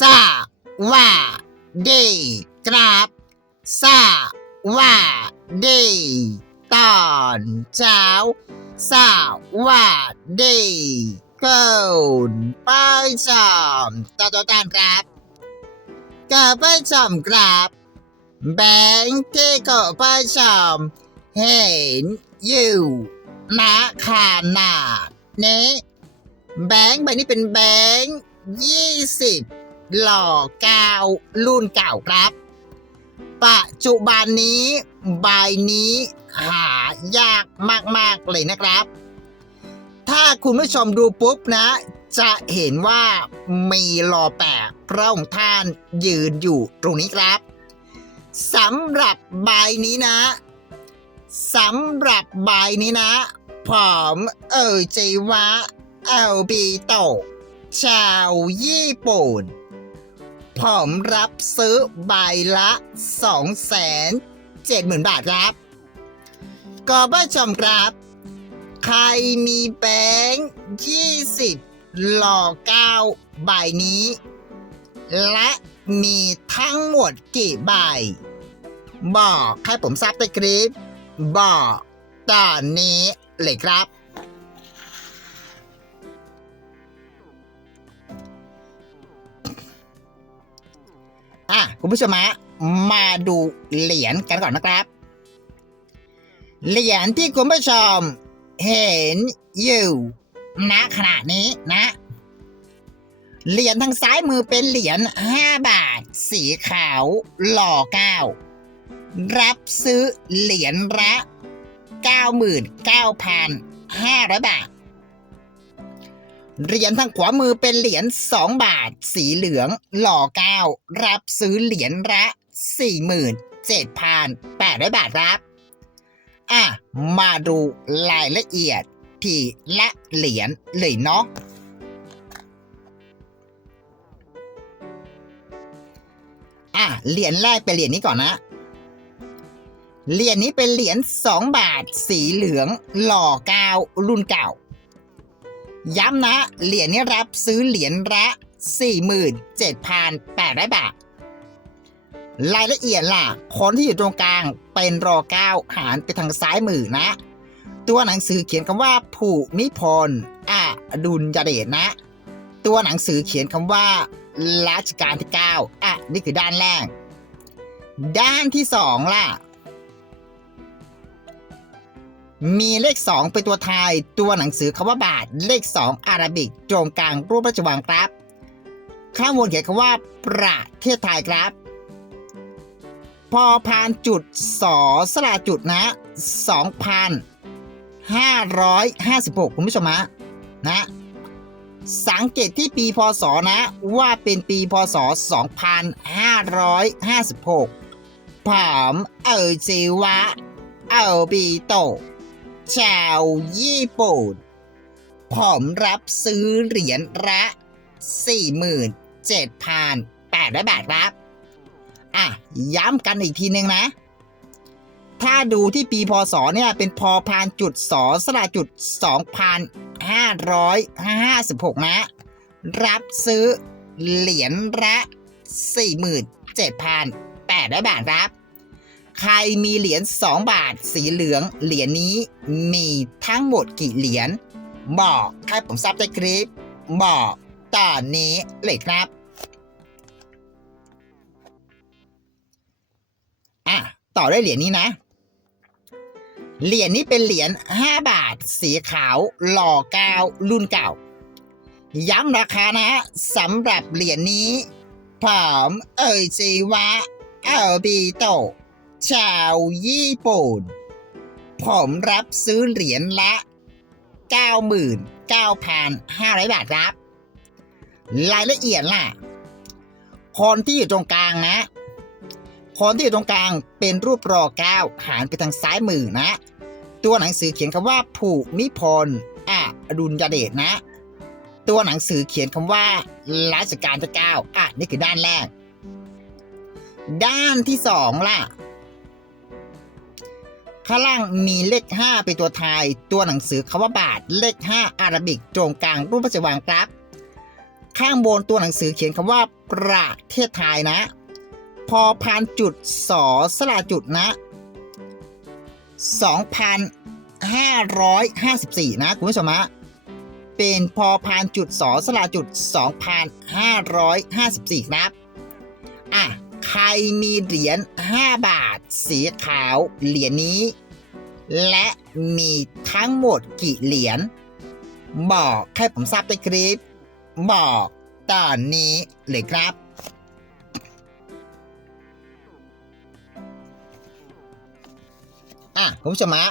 สวัสดีครับสวัสดีตอนเช้าสวัสดีคุณป้ายชมต่อตัวตานครับก็ป้ายชมครับแบงค์ที่ก็ป้ายชมเห็นอยู่ณขนาดนี้แบงค์ใบนี้เป็นแบงค์ยี่สิบ หล่อเก้ารุ่นเก่าครับ ปัจจุบันนี้ใบนี้หายากมากๆเลยนะครับ ถ้าคุณผู้ชมดูปุ๊บนะ จะเห็นว่ามีหล่อแปะพระองค์ท่านยืนอยู่ตรงนี้ครับสำหรับใบนี้นะสำหรับใบนี้นะผมเอ่ยใจว่าเอลบีโตะชาวญี่ปุ่น ผมรับซื้อใบละ2 7 0 0 0 0 บาทครับก็บ้าชมครับ ใครมีแบงค์20หล่อ9ใบนี้ และมีทั้งหมดกี่ใบ บอกให้ผมทราบใต้คลิป บอกตอนนี้เลยครับ อะคุณผู้ชมฮะมาดูเหรียญกันก่อนนะครับ เหรียญที่คุณผู้ชมเห็นอยู่ณขณะนี้นะ เหรียญทางซ้ายมือเป็นเหรียญ5บาท สีขาวหล่อเก้ารับซื้อเหรียญละ 99,500 บาท เหรียญทางขวามือเป็นเหรียญ2บาท สีเหลือง หล่อเก้ารับซื้อเหรียญละ47,800 บาทครับ อะ มาดูรายละเอียดทีละเหรียญเลยเนาะอะ เหรียญแรกเป็นเหรียญนี้ก่อนนะ เหรียญนี้เป็นเหรียญ2บาท สีเหลือง หล่อเก้ารุ่นเก่า ย้ำนะ เหรียญนี้รับซื้อเหรียญละ 47,800 บาท รายละเอียดล่ะ คนที่อยู่ตรงกลางเป็นรอเก้าหารไปทางซ้ายมือนะ ตัวหนังสือเขียนคำว่าผูมิพลอะดุลยเดชนะ ตัวหนังสือเขียนคำว่ารัชกาลที่ 9 อะ นี่คือด้านแรก ด้านที่สองล่ะ มีเลข 2 เป็นตัวไทย ตัวหนังสือคำว่าบาท เลข 2 อาราบิกตรงกลางรูปราชวังครับ ข้างบนเขียนคำว่า ประเทศไทยครับ พอพานจุดสอสลาจุดนะ2,556 คุณผู้ชมฮะนะ สังเกตที่ปีพศนะ ว่าเป็นปีพศ 2556 ผอมเอ่ยจิวะ เอลบีโต ชาวญี่ปุ่น ผมรับซื้อเหรียญละ 47,800 บาทครับ อะ ย้ำกันอีกทีนึงนะ ถ้าดูที่ปีพศเนี่ย เป็นพอพานจุดสอสระจุด 2,556 นะ รับซื้อเหรียญละ 47,800 บาทครับ ใครมีเหรียญ2บาท สีเหลืองเหรียญนี้มีทั้งหมดกี่เหรียญบอกให้ผมทราบในคลิป บอกตอนนี้เลยครับอะต่อด้วยเหรียญนี้นะ เหรียญนี้เป็นเหรียญ5บาท สีขาวหล่อเก้ารุ่นเก่า ย้ำราคานะสำหรับเหรียญนี้ผมเอ่ยจีว่าเอลบีโต ชาวญี่ปุ่น ผมรับซื้อเหรียญละ 99,500 บาทครับ รายละเอียดล่ะ คนที่อยู่ตรงกลางนะ คนที่อยู่ตรงกลางเป็นรูปรอเก้าหารไปทางซ้ายมือนะ ตัวหนังสือเขียนคำว่าผูมิพลอะอดุลยเดชนะ ตัวหนังสือเขียนคำว่ารัชกาลที่เก้าอะนี่คือด้านแรกด้านที่สองล่ะ ข้างล่างมีเลข 5 เป็นตัวไทย ตัวหนังสือคำว่าบาท เลข 5 อาราบิกตรงกลางรูปพระจวังครับ ข้างบนตัวหนังสือเขียนคำว่าประเทศไทยนะ พอพานจุดสอสลาจุดนะ2,554 นะ คุณผู้ชมฮะเป็นพอพานจุดสอสลาจุด 2,554 ครับ อะ ใครมีเหรียญ 5 บาท สีขาว เหรียญนี้ และมีทั้งหมดกี่เหรียญบอกให้ผมทราบในคลิป บอกตอนนี้เลยครับ อะคุณผู้ชมะ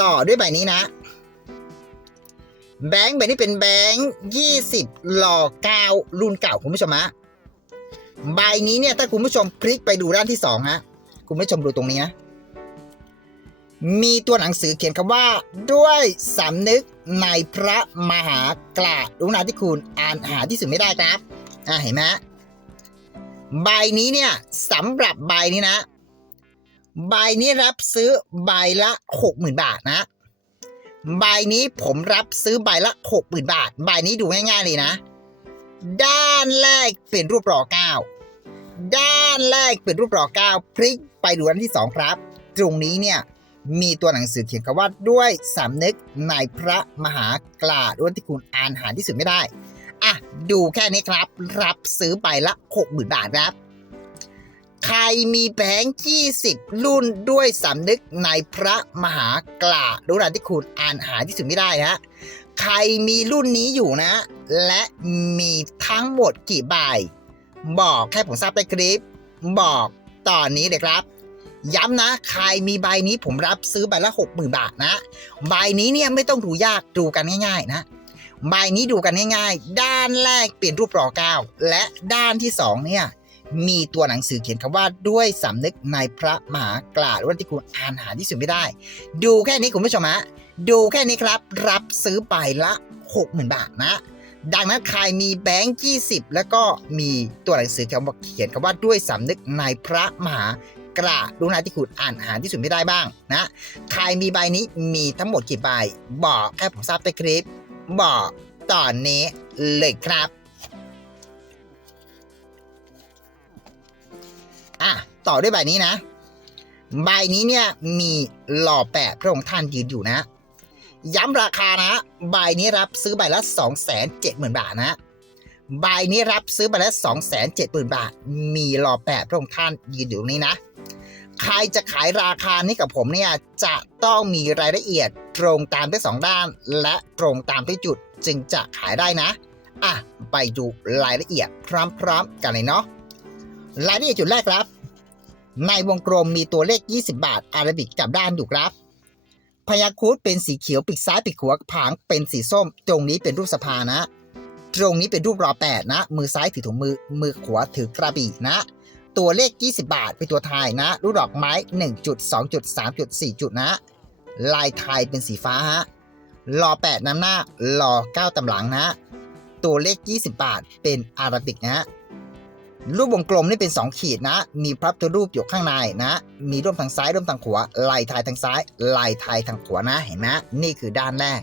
ต่อด้วยใบนี้นะ แบงค์ใบนี้เป็นแบงค์ยี่สิบหล่อเก้ารุ่นเก่าคุณผู้ชมะใบนี้เนี่ยถ้าคุณผู้ชมคลิกไปดูด้านที่สองฮะคุณผู้ชมดูตรงนี้นะ มีตัวหนังสือเขียนคำว่า ด้วยสำนึกในพระมหากราบรุณาธิคุณอ่านหาที่สุดไม่ได้ครับ อ่าเห็นไหมใบนี้เนี่ยสำหรับใบนี้นะ ใบนี้รับซื้อใบละหกหมื่นบาทนะ ใบนี้ผมรับซื้อใบละหกหมื่นบาท ใบนี้ดูง่ายๆเลยนะ ด้านแรกเป็นรูปรอเก้าด้านแรกเป็นรูปรอเก้าพลิกไปดูด้านที่สองครับ ตรงนี้เนี่ย มีตัวหนังสือเขียนคำว่าด้วยสำนึกในพระมหากราบที่คุณอ่านหาที่สุดไม่ได้ อะ ดูแค่นี้ครับ รับซื้อใบละหกหมื่นบาทครับ ใครมีแบงค์ยี่สิบรุ่นด้วยสำนึกในพระมหากราบรู้ที่คุณอ่านหาที่สุดไม่ได้นะใครมีรุ่นนี้อยู่นะ และมีทั้งหมดกี่ใบบอกแค่ผมทราบในคลิป บอกตอนนี้เลยครับ ย้ำนะ ใครมีใบนี้ผมรับซื้อใบละหกหมื่นบาทนะ ใบนี้เนี่ยไม่ต้องดูยากดูกันง่าย ๆ นะ ใบนี้ดูกันง่ายๆ ด้านแรกเปลี่ยนรูปรอเก้าและด้านที่สองเนี่ยมีตัวหนังสือเขียนคำว่าด้วยสำนึกในพระมหากราบว่าที่คุณอ่านหาที่สุดไม่ได้ ดูแค่นี้คุณผู้ชมฮะดูแค่นี้ครับ รับซื้อใบละหกหมื่นบาทนะ ดังนั้นใครมีแบงค์ยี่สิบแล้วก็มีตัวหนังสือเขียนคำว่าด้วยสำนึกในพระมหา กราบรู้นะที่คุณอ่านหาที่สุดไม่ได้บ้างนะ ใครมีใบนี้มีทั้งหมดกี่ใบ บอกให้ผมทราบในคลิป บอกตอนนี้เลยครับ อะ ต่อด้วยใบนี้นะ ใบนี้เนี่ยมีหล่อแปะพระองค์ท่านยืนอยู่นะ ย้ำราคานะ ใบนี้รับซื้อใบละ 2 7 0 0 0 0 บาทนะใบนี้รับซื้อใบละ2 7 0 0 0 0 บาท มีหล่อแปะพระองค์ท่านยืนอยู่ตรงนี้นะ ใครจะขายราคานี้กับผมเนี่ยจะต้องมีรายละเอียดตรงตามทั้งสองด้าน และตรงตามที่จุดจึงจะขายได้นะอะไปดูรายละเอียดพร้อมๆกันเลยเนาะรายละเอียดจุดแรกครับ ในวงกลมมีตัวเลข 20 บาทอาราบิกกับด้านอยู่ครับพยาครุดเป็นสีเขียวปีกซ้ายปีกขวาผางเป็นสีส้ม ตรงนี้เป็นรูปสภานะ ตรงนี้เป็นรูปรอแปดนะ มือซ้ายถือถุงมือมือขวาถือกระบี่นะ ตัวเลข 20 บาท เป็นตัวทายนะ รูปดอกไม้1จุด2จุด3จุด4จุดนะ ลายไทยเป็นสีฟ้าฮะรอ 8น้ำหน้ารอ 9ตำหลังนะ ตัวเลข 20 บาท เป็นอาราบิกนะรูปวงกลมนี่เป็น 2 ขีดนะ มีพระพุทธรูปอยู่ข้างในนะ มีร่วมทางซ้ายร่วมทางขวาลายไทยทางซ้ายลายไทยทางขวานะ เห็นไหมนี่คือด้านแรก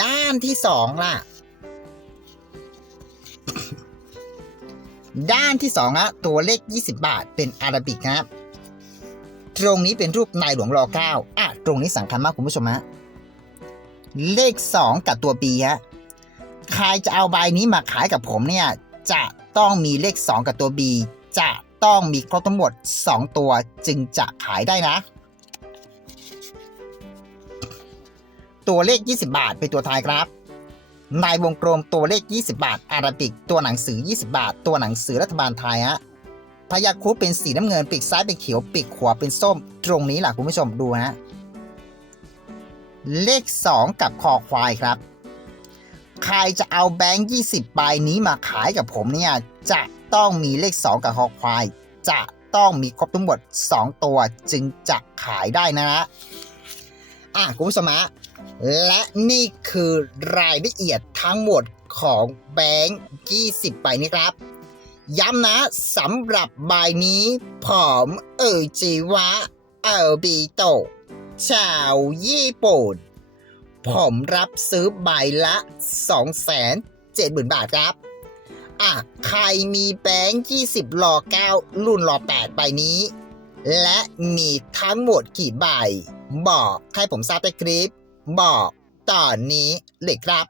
ด้านที่สองล่ะ ด้านที่สองอะตัวเลข 20 บาท เป็นอาราบิกนะครับ ตรงนี้เป็นรูปนายหลวงรอเก้าอะตรงนี้สำคัญมากคุณผู้ชมฮะเลข 2 กับตัว B ฮะใครจะเอาใบนี้มาขายกับผมเนี่ยจะต้องมีเลข 2 กับตัว B จะต้องมีครบทั้งหมด 2 ตัวจึงจะขายได้นะ ตัวเลข 20 บาทเป็นตัวทายครับ ในวงกลมตัวเลข 20 บาท อาราบิก ตัวหนังสือ 20 บาท ตัวหนังสือรัฐบาลไทยฮะพยาครุเป็นสีน้ำเงินปีกซ้ายเป็นเขียวปีกขวาเป็นส้ม ตรงนี้แหละคุณผู้ชมดูนะเลข 2 กับคอควายครับ ใครจะเอาแบงค์20ใบนี้มาขายกับผมเนี่ย จะต้องมีเลข 2 กับคอควาย จะต้องมีครบทั้งหมด 2 ตัวจึงจะขายได้นะนะ อะคุณผู้ชมะและนี่คือรายละเอียดทั้งหมดของแบงค์20ใบนี้ครับ ย้ำนะสำหรับใบนี้ผมเอ่ยจีวะ เอลบีโตชาวญี่ปุ่น ผมรับซื้อใบละ2 7 0 0 70,000 บาทครับ อะ ใครมีแบงค์20รอ9รุ่นรอ8ใบนี้ และมีทั้งหมดกี่ใบ บอกให้ผมทราบในคลิป บอกตอนนี้เลยครับ